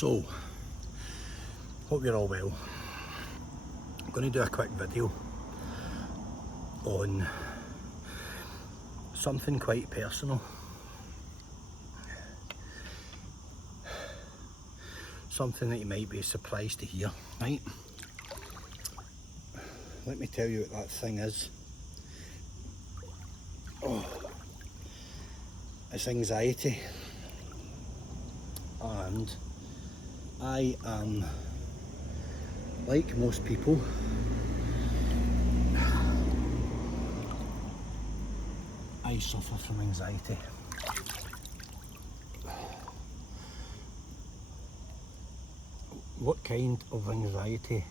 So, hope you're all well. I'm going to do a quick video on something quite personal. Something that you might be surprised to hear, right? Let me tell you what that thing is. Oh, it's anxiety. And I am, like most people, I suffer from anxiety. What kind of anxiety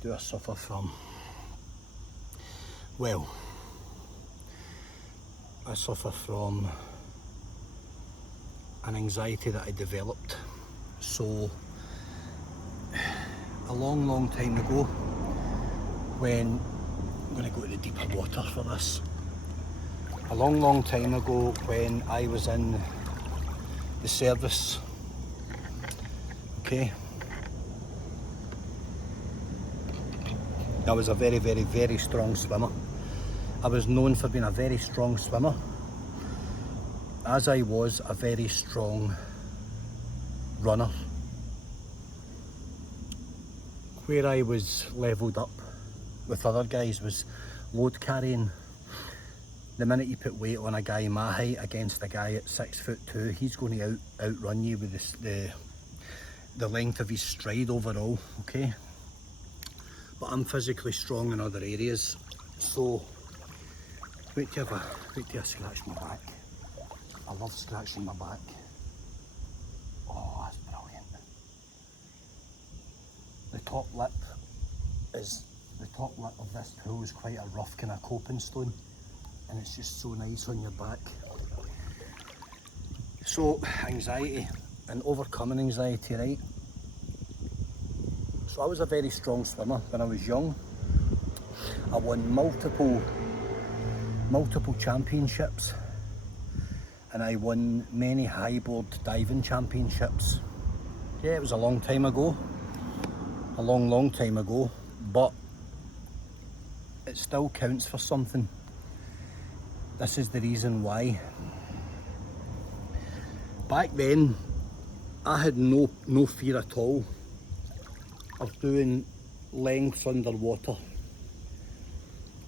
do I suffer from? Well, I suffer from an anxiety that I developed so a long time ago, when I'm going to go to the deeper water for this. A long time ago, when I was in the service, okay, I was a very strong swimmer. I was known for being a very strong swimmer, as I was a very strong runner. Where I was levelled up with other guys was load carrying. The minute you put weight on a guy my height against a guy at 6'2", he's going to outrun you with the length of his stride overall, okay? But I'm physically strong in other areas, so wait till I scratch my back. I love scratching my back. Oh, that's brilliant. The top lip of this pool is quite a rough kind of coping stone, and it's just so nice on your back. So, anxiety and overcoming anxiety, right? So I was a very strong swimmer when I was young. I won multiple championships, and I won many highboard diving championships. Yeah, it was a long time ago, a long time ago, but it still counts for something. This is the reason why. Back then, I had no fear at all of doing lengths underwater.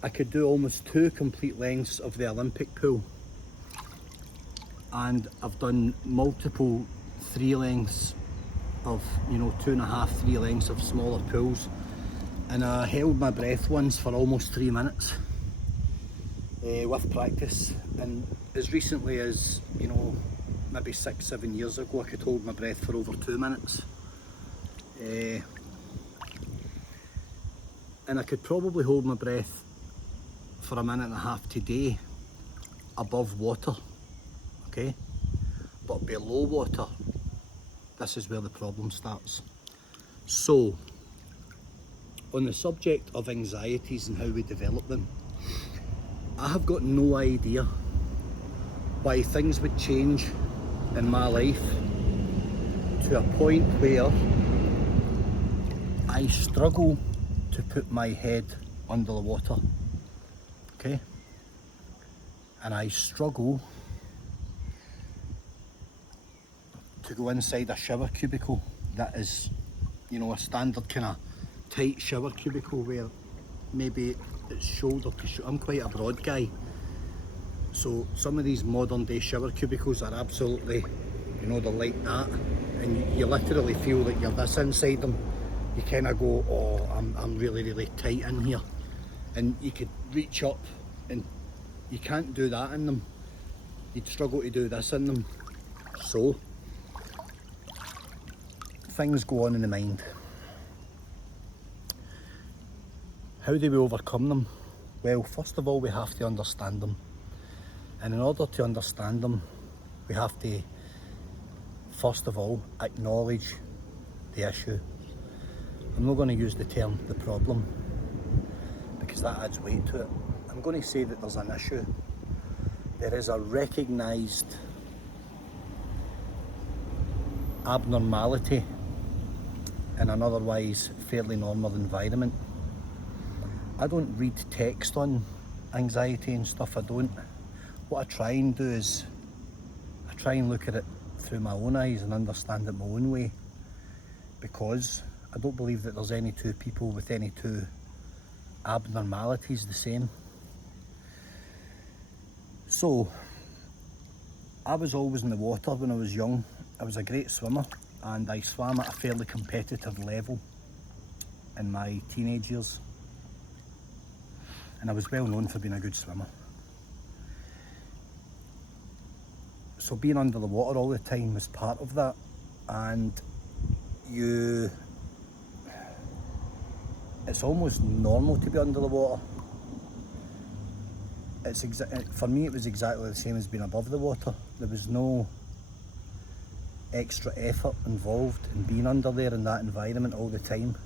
I could do almost 2 complete lengths of the Olympic pool, and I've done multiple 3 lengths of, 2.5, 3 lengths of smaller pools, and I held my breath once for almost 3 minutes with practice. And as recently as, maybe 6-7 years ago, I could hold my breath for over 2 minutes. And I could probably hold my breath for 1.5 minutes today above water, okay? But below water, this is where the problem starts. So, on the subject of anxieties and how we develop them, I have got no idea why things would change in my life to a point where I struggle to put my head under the water, okay? And I struggle to go inside a shower cubicle that is, a standard kind of tight shower cubicle where maybe it's shoulder to shoulder. I'm quite a broad guy, so some of these modern day shower cubicles are absolutely, they're like that, and you literally feel that you're this inside them. You kind of go, oh, I'm really tight in here, and you could reach up, and you can't do that in them. You'd struggle to do this in them. So things go on in the mind. How do we overcome them? Well, first of all, we have to understand them, and in order to understand them, we have to first of all acknowledge the issue. I'm not going to use the term the problem, because that adds weight to it. I'm going to say that there's an issue. there is a recognised abnormality in an otherwise fairly normal environment. I don't read text on anxiety and stuff, I don't. What I try and do is I try and look at it through my own eyes and understand it my own way, because I don't believe that there's any two people with any two abnormalities the same. So I was always in the water when I was young. I was a great swimmer and I swam at a fairly competitive level in my teenage years, and I was well known for being a good swimmer. So being under the water all the time was part of that, and it's almost normal to be under the water. For me it was exactly the same as being above the water. There was no extra effort involved in being under there in that environment all the time.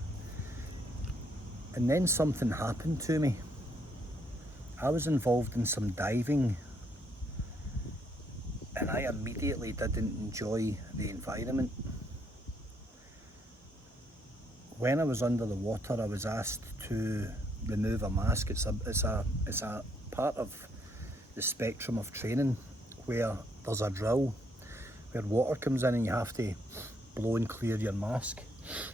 And then something happened to me. I was involved in some diving and I immediately didn't enjoy the environment. When I was under the water, I was asked to remove a mask. It's a part of the spectrum of training where there's a drill where water comes in and you have to blow and clear your mask.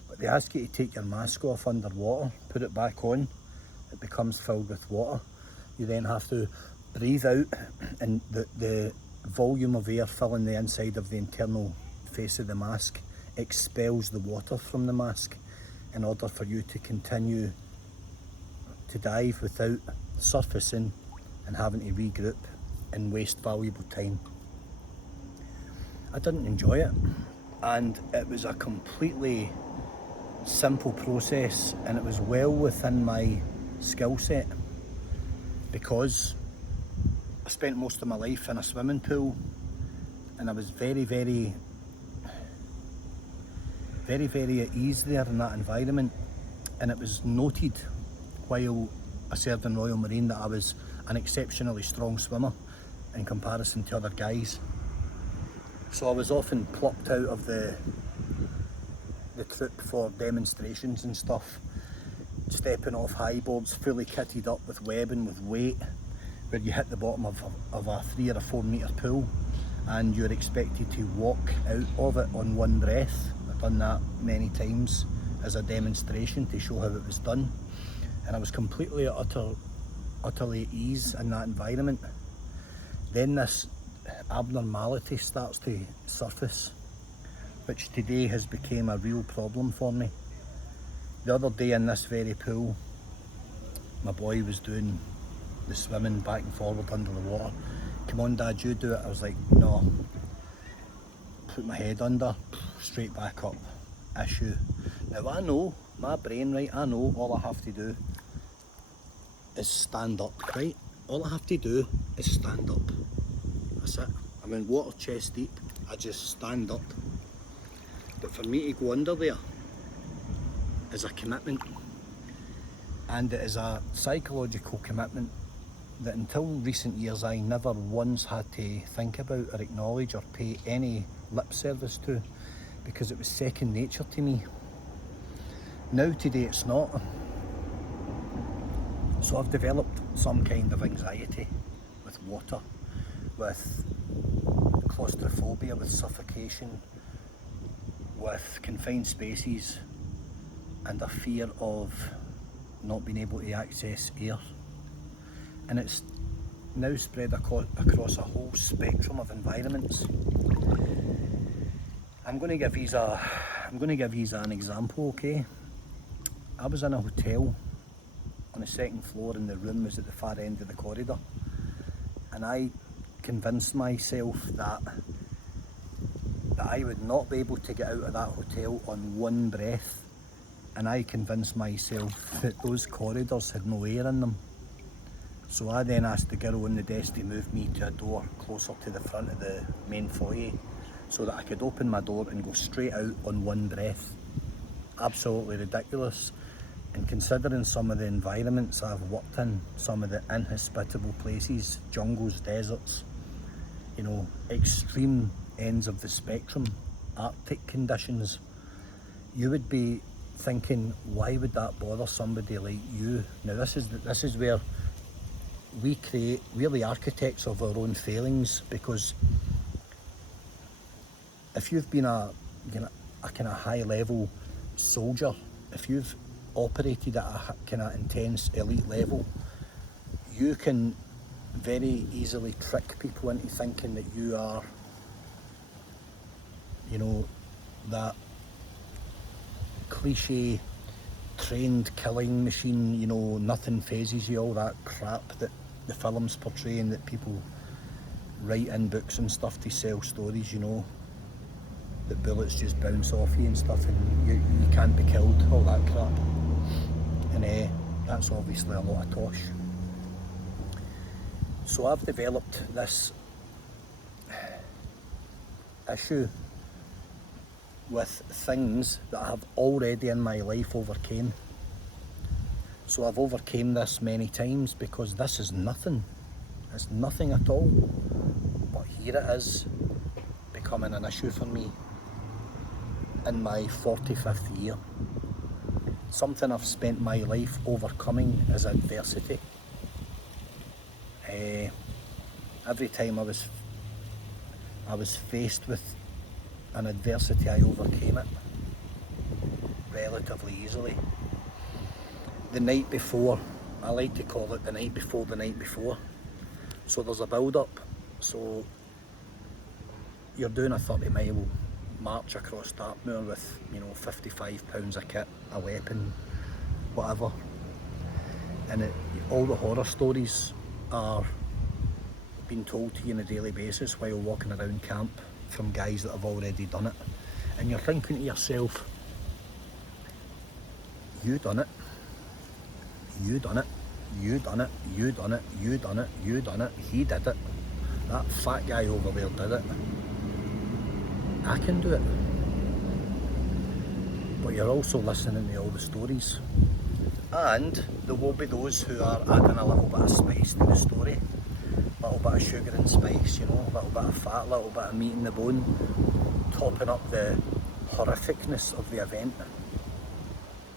But they ask you to take your mask off underwater, put it back on, it becomes filled with water. You then have to breathe out, and the volume of air filling the inside of the internal face of the mask expels the water from the mask in order for you to continue to dive without surfacing and having to regroup and waste valuable time. I didn't enjoy it, and it was a completely simple process, and it was well within my skill set because I spent most of my life in a swimming pool, and I was very at ease there in that environment. And it was noted while I served in Royal Marine that I was an exceptionally strong swimmer in comparison to other guys. So I was often plucked out of the troop for demonstrations and stuff, stepping off high boards, fully kitted up with webbing, with weight, where you hit the bottom of a 3 or a 4 metre pool and you're expected to walk out of it on one breath. I've done that many times as a demonstration to show how it was done, and I was completely utterly at ease in that environment. Then this abnormality starts to surface, which today has become a real problem for me. The other day in this very pool, my boy was doing the swimming back and forward under the water. Come on Dad, you do it. I was like, no. Put my head under, straight back up. Issue. Now I know, my brain, right, I know all I have to do is stand up, right? All I have to do is stand up. That's it. I'm in water chest deep, I just stand up. But for me to go under there is a commitment, and it is a psychological commitment that until recent years I never once had to think about or acknowledge or pay any lip service to, because it was second nature to me. Now today it's not. So I've developed some kind of anxiety with water, with claustrophobia, with suffocation, with confined spaces, and a fear of not being able to access air. And it's now spread across a whole spectrum of environments. I'm going to give you an example, okay? I was in a hotel on the second floor, and the room was at the far end of the corridor, and I convinced myself that I would not be able to get out of that hotel on one breath, and I convinced myself that those corridors had no air in them. So I then asked the girl on the desk to move me to a door closer to the front of the main foyer so that I could open my door and go straight out on one breath. Absolutely ridiculous. And considering some of the environments I've worked in, some of the inhospitable places, jungles, deserts, you know, extreme ends of the spectrum, Arctic conditions, you would be thinking, why would that bother somebody like you? Now this is where we're the architects of our own failings, because if you've been a kind of high level soldier, if you've operated at a kind of intense elite level, you can very easily trick people into thinking that you are, you know, that cliche trained killing machine, you know, nothing phases you, all that crap that the films portray and that people write in books and stuff to sell stories, you know, that bullets just bounce off you and stuff and you can't be killed, all that crap. And that's obviously a lot of tosh. So I've developed this issue with things that I have already in my life overcame. So I've overcame this many times because this is nothing. It's nothing at all. But here it is, becoming an issue for me in my 45th year. Something I've spent my life overcoming is adversity. Every time I was faced with an adversity, I overcame it relatively easily. The night before, I like to call it the night before the night before. So there's a build-up. So you're doing a 30-mile march across Dartmoor with, you know, £55 a kit, a weapon, whatever. And all the horror stories are being told to you on a daily basis while walking around camp from guys that have already done it. And you're thinking to yourself, you done it, you done it, you done it, you done it, you done it, you done it, he did it, that fat guy over there did it, I can do it. But you're also listening to all the stories, and there will be those who are adding a little bit of spice to the story, a little bit of sugar and spice, you know, a little bit of fat, a little bit of meat in the bone, topping up the horrificness of the event.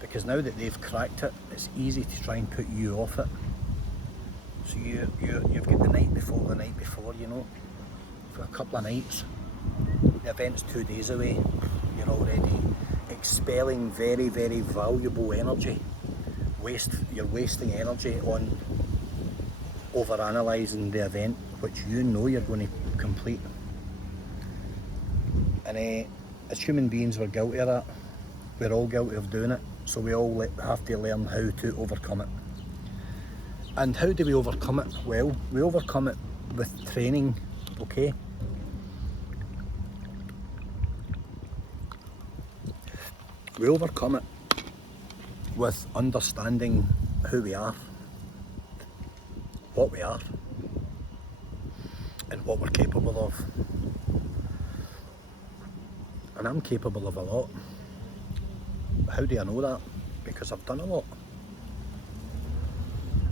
Because now that they've cracked it, it's easy to try and put you off it. So you've got the night before, you know, for a couple of nights. The event's 2 days away. You're already expelling very, very valuable energy. You're wasting energy on over-analysing the event, which you know you're going to complete. And as human beings, we're guilty of that. We're all guilty of doing it. So we all have to learn how to overcome it. And how do we overcome it? Well, we overcome it with training, okay? We overcome it with understanding who we are, what we are, and what we're capable of. And I'm capable of a lot. How do I know that? Because I've done a lot.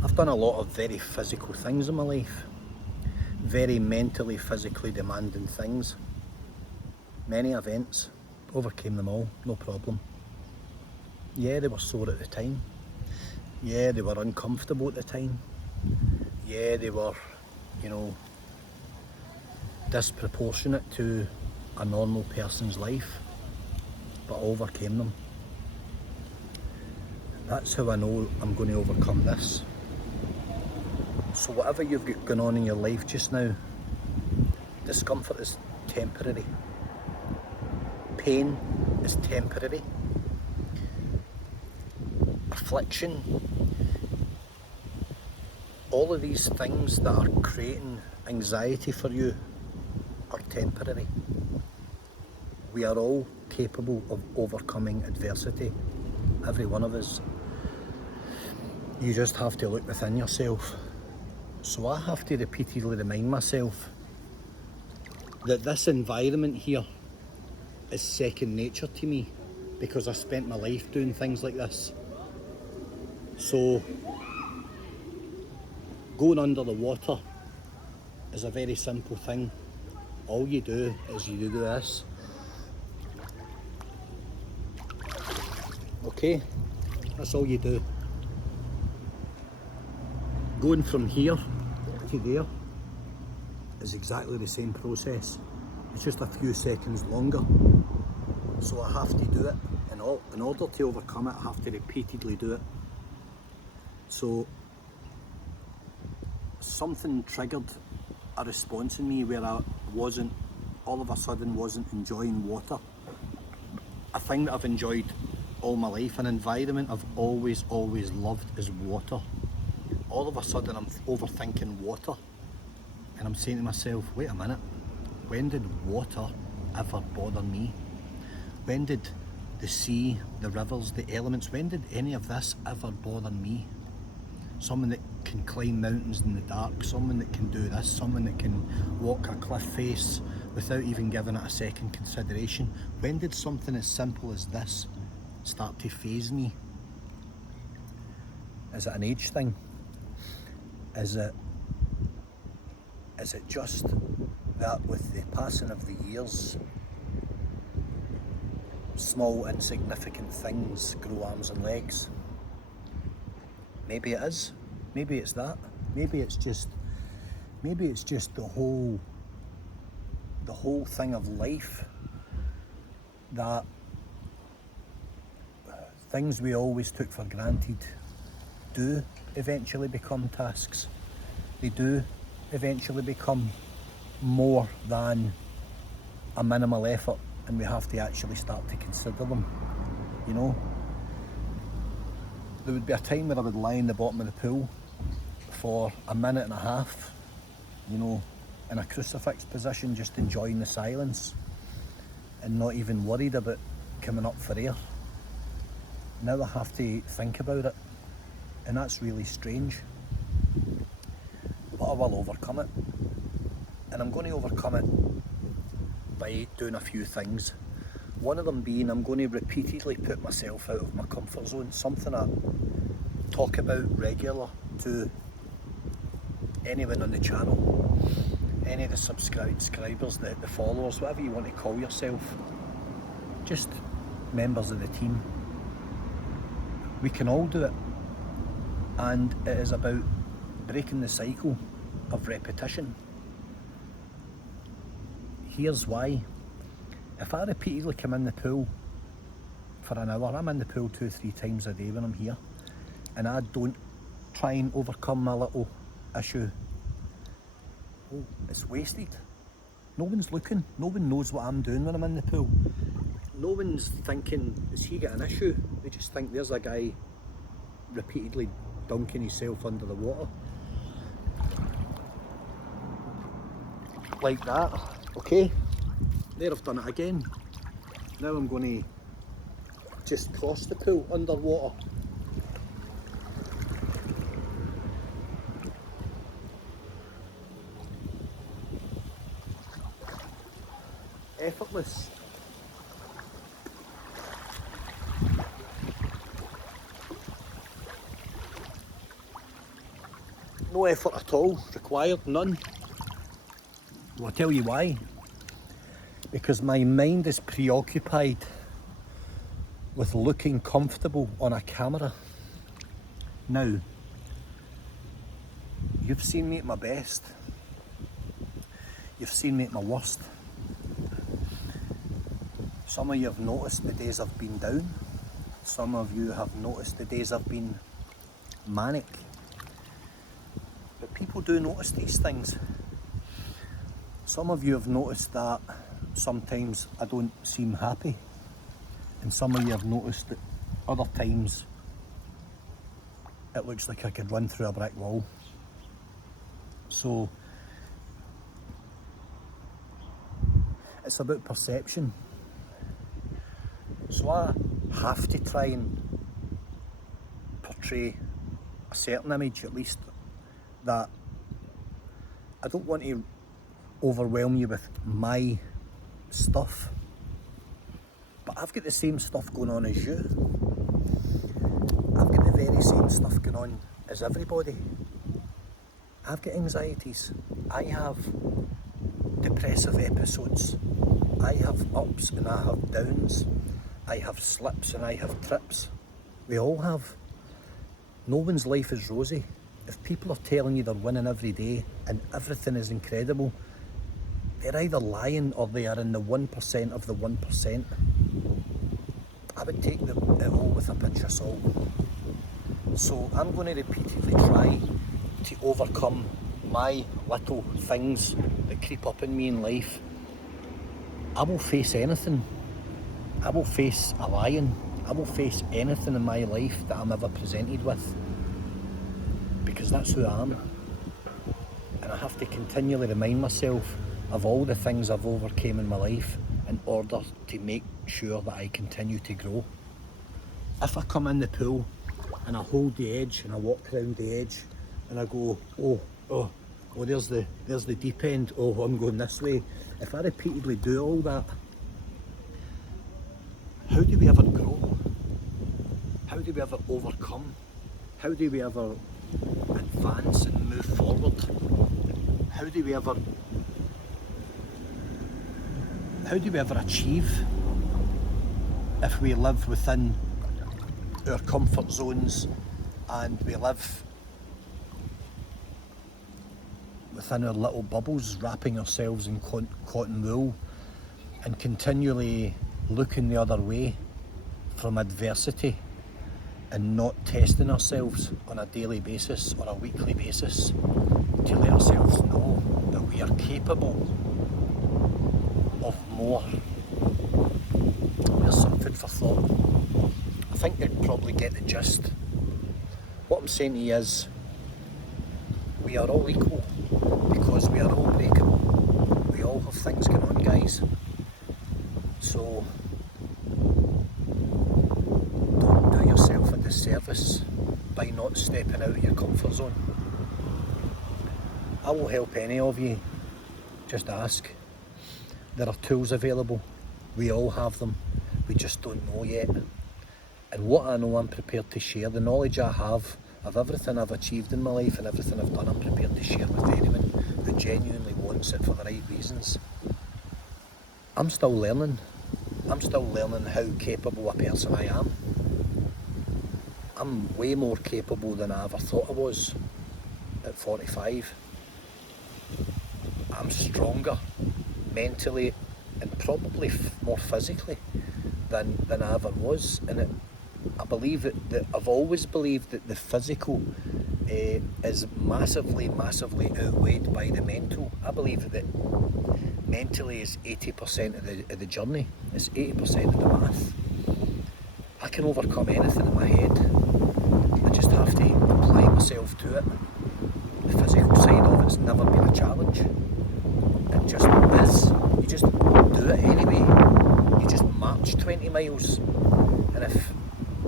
I've done a lot of very physical things in my life. Very mentally, physically demanding things. Many events. Overcame them all, no problem. Yeah, they were sore at the time. Yeah, they were uncomfortable at the time. Yeah, they were, you know, disproportionate to a normal person's life. But I overcame them. That's how I know I'm going to overcome this. So whatever you've got going on in your life just now, discomfort is temporary. Pain is temporary. Affliction, all of these things that are creating anxiety for you are temporary. We are all capable of overcoming adversity, every one of us. You just have to look within yourself. So I have to repeatedly remind myself that this environment here is second nature to me because I spent my life doing things like this. So going under the water is a very simple thing. all you do is you do this. Okay, that's all you do. Going from here to there is exactly the same process. It's just a few seconds longer. So I have to do it. In order to overcome it, I have to repeatedly do it. So something triggered a response in me where I wasn't, all of a sudden wasn't enjoying water. A thing that I've enjoyed all my life, an environment I've always loved is water. All of a sudden I'm overthinking water, and I'm saying to myself, wait a minute, when did water ever bother me? When did the sea, the rivers, the elements, when did any of this ever bother me? Someone that can climb mountains in the dark, someone that can do this, someone that can walk a cliff face without even giving it a second consideration. When did something as simple as this start to faze me? Is it an age thing? Is it just that with the passing of the years, small insignificant things grow arms and legs? Maybe it is. Maybe it's that. Maybe it's just the whole thing of life, that things we always took for granted do eventually become tasks. They do eventually become more than a minimal effort, and we have to actually start to consider them, you know. There would be a time where I would lie in the bottom of the pool for a minute and a half, you know, in a crucifix position, just enjoying the silence and not even worried about coming up for air. Now I have to think about it, and that's really strange. But I will overcome it, and I'm going to overcome it by doing a few things. One of them being, I'm going to repeatedly put myself out of my comfort zone, something I talk about regular to anyone on the channel, any of the subscribers, the followers, whatever you want to call yourself, just members of the team. We can all do it, and it is about breaking the cycle of repetition. Here's why. If I repeatedly come in the pool for an hour, I'm in the pool 2-3 times a day when I'm here, and I don't try and overcome my little issue, oh, it's wasted. No one's looking, no one knows what I'm doing when I'm in the pool. No one's thinking, has he got an issue? They just think there's a guy repeatedly dunking himself under the water. Like that, okay? There, I've done it again. Now I'm going to just cross the pool underwater. Effortless. No effort at all required, none. Well, I'll tell you why. Because my mind is preoccupied with looking comfortable on a camera. Now, you've seen me at my best. You've seen me at my worst. Some of you have noticed the days I've been down. Some of you have noticed the days I've been manic. But people do notice these things. Some of you have noticed that sometimes I don't seem happy, and some of you have noticed that other times it looks like I could run through a brick wall. So it's about perception. So I have to try and portray a certain image, at least, that I don't want to overwhelm you with my stuff, but I've got the same stuff going on as you. I've got the very same stuff going on as everybody. I've got anxieties. I have depressive episodes. I have ups and I have downs. I have slips and I have trips. We all have. No one's life is rosy. If people are telling you they're winning every day and everything is incredible, they're either lying or they are in the 1% of the 1%. I would take it all with a pinch of salt. So I'm going to repeatedly try to overcome my little things that creep up in me in life. I will face anything. I will face a lion. I will face anything in my life that I'm ever presented with, because that's who I am. And I have to continually remind myself of all the things I've overcome in my life in order to make sure that I continue to grow. If I come in the pool and I hold the edge and I walk around the edge and I go, oh, there's the deep end, oh, I'm going this way. If I repeatedly do all that, how do we ever grow? How do we ever overcome? How do we ever advance and move forward? How do we ever achieve if we live within our comfort zones and we live within our little bubbles, wrapping ourselves in cotton wool and continually looking the other way from adversity and not testing ourselves on a daily basis or a weekly basis to let ourselves know that we are capable of more. There's some food for thought. I think you'd probably get the gist. What I'm saying to you is, we are all equal because we are all breakable. We all have things going on, guys. So don't do yourself a disservice by not stepping out of your comfort zone. I will help any of you. Just ask. There are tools available. We all have them. We just don't know yet. And what I know, I'm prepared to share. The knowledge I have of everything I've achieved in my life and everything I've done, I'm prepared to share with anyone who genuinely wants it for the right reasons. I'm still learning. I'm still learning how capable a person I am. I'm way more capable than I ever thought I was at 45. I'm stronger mentally and probably more physically than I ever was. And I believe that I've always believed that the physical is massively outweighed by the mental. I believe that mentally is 80% of the journey. It's 80% of the math. I can overcome anything in my head. I just have to apply myself to it. The physical side of it's never been a challenge. It just is. You just do it anyway. You just march 20 miles. And if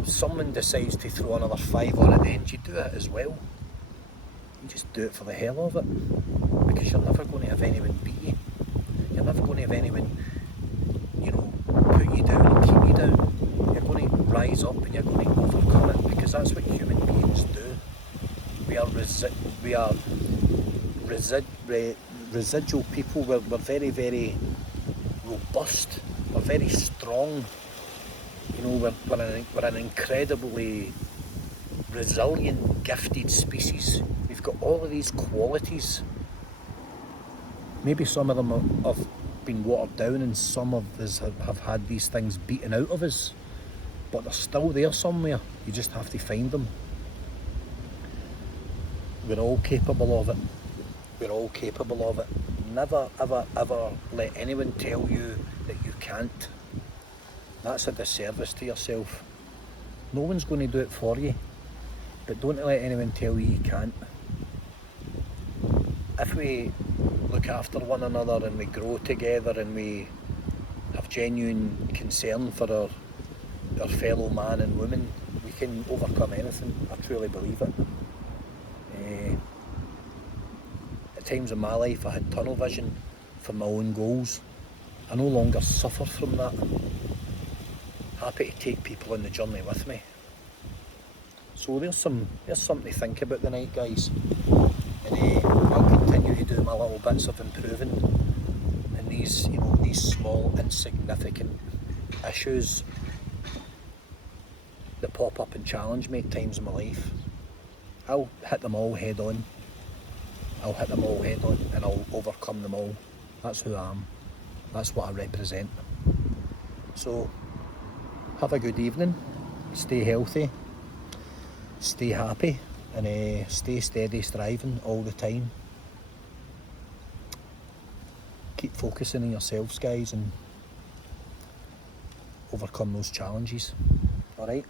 someone decides to throw another 5 on at the end, you do it as well. You just do it for the hell of it. Because you're never going to have anyone beat you. You're never going to have anyone, put you down and keep you down. You're going to rise up and you're going to overcome it, because that's what human beings do. We are residual people. We're very robust. We're very strong. We're an incredibly resilient, gifted species. We've got all of these qualities. Maybe some of them have been watered down and some of us have had these things beaten out of us, but they're still there somewhere. You just have to find them. We're all capable of it. We're all capable of it. Never, ever let anyone tell you that you can't. That's a disservice to yourself. No one's going to do it for you, but don't let anyone tell you you can't. If we look after one another and we grow together and we have genuine concern for our fellow man and woman, we can overcome anything. I truly believe it. At times in my life I had tunnel vision for my own goals. I no longer suffer from that. Happy to take people on the journey with me. So there's something to think about tonight, guys. And I'll continue to do my little bits of improving these, these small insignificant issues that pop up and challenge me at times in my life, I'll hit them all head on. And I'll overcome them all. That's who I am. That's what I represent. So, have a good evening. Stay healthy. Stay happy. And stay steady, striving all the time. Keep focusing on yourselves, guys, and overcome those challenges. Alright?